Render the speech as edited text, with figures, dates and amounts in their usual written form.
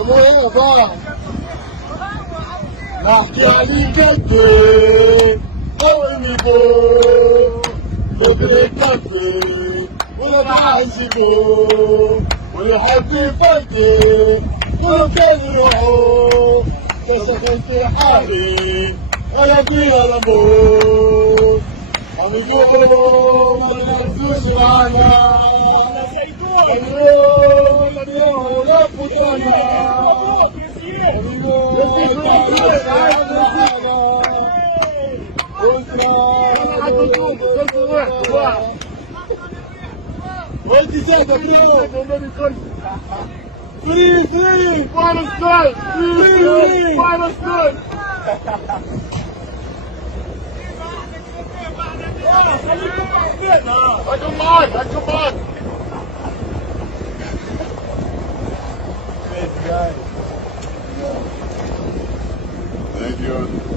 المهم نحكي عليك قدي قوي فوق نضرب كفي ونتعذبوا ونحب يفكر كل كان يروحوا كسكن في حالي انا فيها لموت عم يقولوا ما تنزلوش معنا اليوم لا فوتنا وانت ساعدة برو فري فري فاينل ستايل فري فاينل ستايل I come on! Thank you.